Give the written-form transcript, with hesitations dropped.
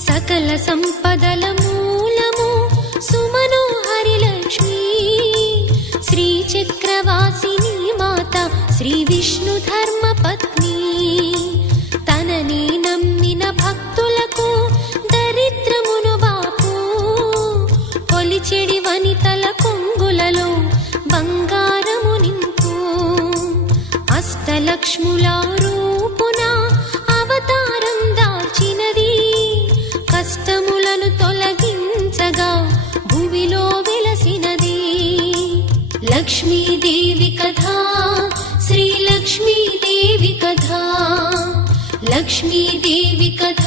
సకల సంపదల మూలము సుమనోహరి లక్ష్మీ శ్రీచక్రవాసిని మాత శ్రీ విష్ణు ధర్మ పత్ని తనని నమ్మిన భక్తులకు దరిద్రమును బాపు కొలిచెడి వనితల కొంగులలో బంగారము నింపు అష్టలక్ష్ముల రూపున అవతారం దాల్చినది కష్టములను తొలగించగా భూమిలో వెలసినది లక్ష్మీదేవి కథ శ్రీ లక్ష్మీదేవి కథ లక్ష్మీదేవి కథ